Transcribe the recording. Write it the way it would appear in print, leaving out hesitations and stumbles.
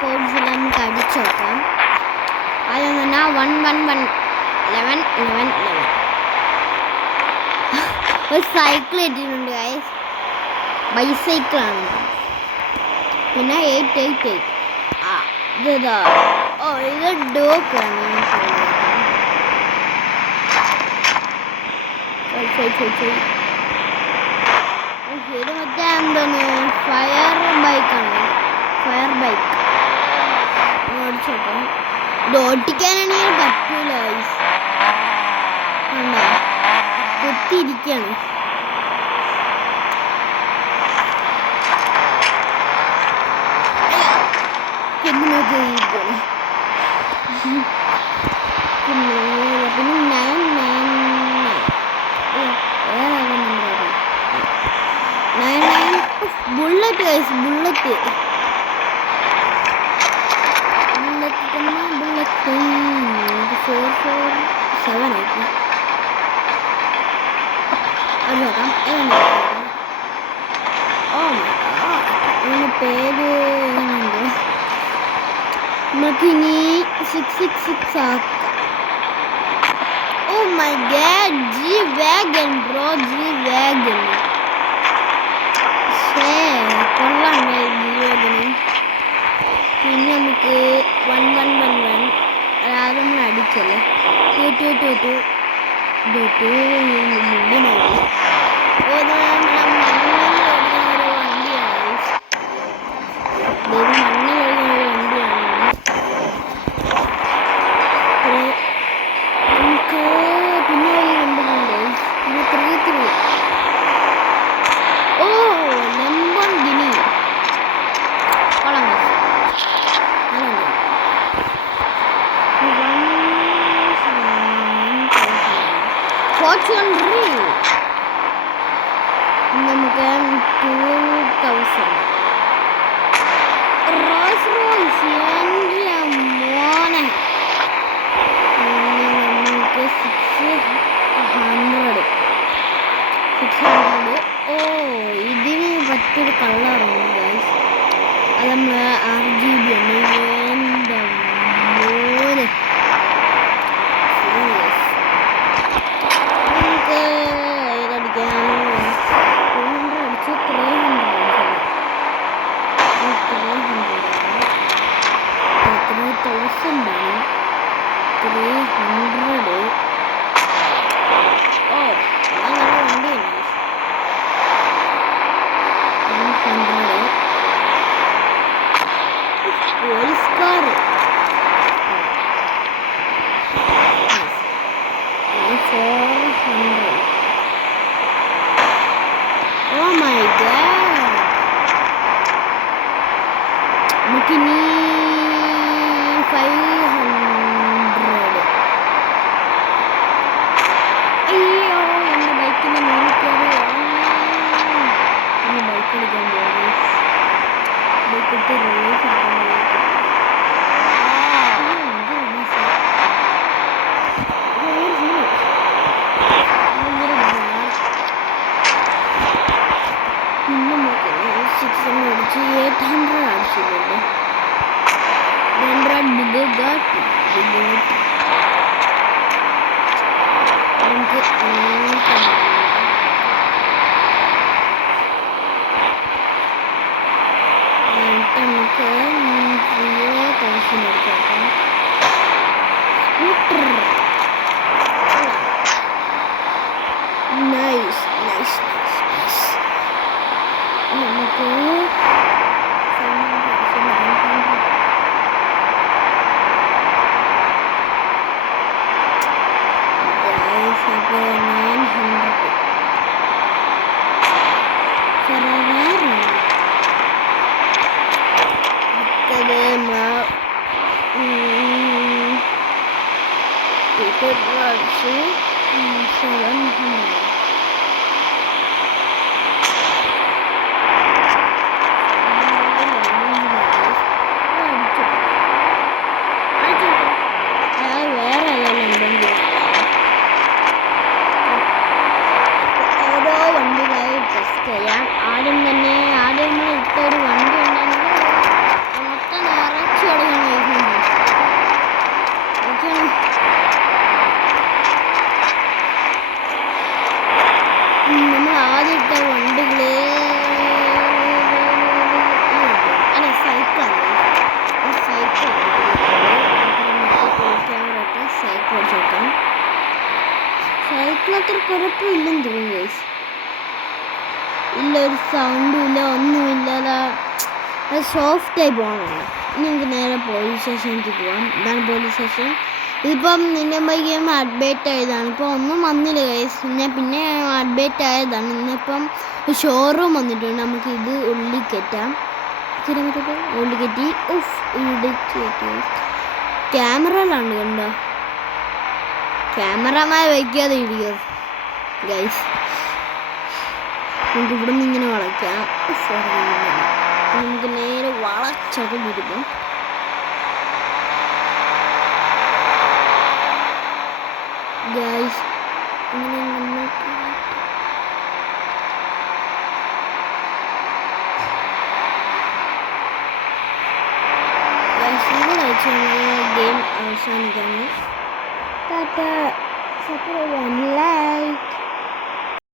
Codes നമുക്ക് അടിച്ചു നോക്കാം. ആദ്യം തന്നെ 111 11 11 11 ഒരു സൈക്കിൾ ഇട്ടിട്ടുണ്ട് ഗൈസ്, ബൈസൈക്കിളാണ്. പിന്നെ 888 ഇതാ. ഇത് ഡോക്കാണ്. ഇത് മറ്റേ എന്താണ് ഫയർ ബൈക്കാണ്. ഫയർ ബൈക്ക് ഓടിച്ചോക്കാം. ഇത് ഓടിക്കാനാണെങ്കിൽ പറ്റൂല ഗൈസ്, കണ്ടോ കുത്തിയിരിക്കാണ്. ബുള്ളറ്റ് ഗൈസ്, ബുള്ളറ്റ് ബുള്ളറ്റ് 447 ആയിട്ട് അത് നോക്കാം. പേര് എങ്ങനെയുണ്ട് നമുക്കിനി 666 ആക്കാം. Oh my god, G wagon bro, G wagon കൊള്ളാം ജി വാഗണ്. പിന്നെ നമുക്ക് 1111 അതായത് നമ്മൾ അടിച്ചല്ലേ 2222 നമുക്ക് 2000 റോൾസ് റോയ്സ്. എൻ്റെ മോനെ നമുക്ക് 600. ഓ ഇതിന് പറ്റിയൊരു കളറുണ്ട് ഗൈസ്, അത് നമ്മൾ RGB ആണ്. എൻ്റെ മോനെ നമുക്ക് ഏതടിക്കാം. 200 അടിച്ച് 300 3000 ആണ്. 300. ഓ നല്ല വണ്ടിയാണ്. 100 police car. 400. Oh my God, നമുക്കിനി 500. അയ്യോ എൻ്റെ ബൈക്കിൻ്റെ മേലിക്കറി. എൻ്റെ ബൈക്ക് എടുക്കാൻ പോകും. ബൈക്കിട്ട് റേസ് എടുക്കാൻ പോകും. പിന്നെ 800 അടിച്ചിട്ടുണ്ട്. 100 ബുഗാട്ടി. നമുക്ക് നമുക്ക് 3000 എടുക്കാം. Scooter nice nice nice nice. നമുക്ക് 900. ചെയ്യാം. ആദ്യം നമ്മൾ ഇട്ട ഒരു വണ്ടി ഉണ്ടെങ്കിൽ മൊത്തം നിറച്ച് കൊടുക്കണം. നമ്മൾ ആദ്യം ഇട്ട വണ്ടികള് അല്ല സൈക്കിൾ ഓടിച്ചേക്കാം. സൈക്കിൾ അത്ര കുഴപ്പമില്ലെന്ന് തോന്നുന്നു ഗൈസ്. ഇല്ല, ഒരു സൗണ്ടും ഇല്ല, ഒന്നുമില്ലാതെ അത് സോഫ്റ്റായി പോകണമല്ലോ. ഇനി നമുക്ക് നേരെ പോലീസ് സ്റ്റേഷനിലേക്ക് പോവാം. ഇതാണ് പോലീസ് സ്റ്റേഷൻ. ഇതിപ്പം ഇന്ത്യൻ ബൈക്ക് ഗെയിം അപ്ഡേറ്റ് ആയതാണ്. ഇപ്പോൾ ഒന്നും വന്നില്ല ഗൈസ്. പിന്നെ അപ്ഡേറ്റ് ആയതാണ്. ഇന്നിപ്പം ഷോറൂം വന്നിട്ടുണ്ട്. നമുക്ക് ഇത് ഉള്ളിൽ കയറ്റാം. ഉള്ളിൽ കയറ്റി ക്യാമറയിലാണ് കണ്ടോ. ക്യാമറമാൻ വയ്ക്കാതെ ഇരിക്കുക ഗൈസ്. നമുക്ക് ഇവിടെ നിന്ന് ഇങ്ങനെ വളയ്ക്കാം. നമുക്ക് നേരെ വളച്ചൊക്കെ വിടുന്നു. ഗൈസ് ഇങ്ങനെ ഗെയിം അവസാനിക്കാണ്. ടാറ്റ. Subscribe, like.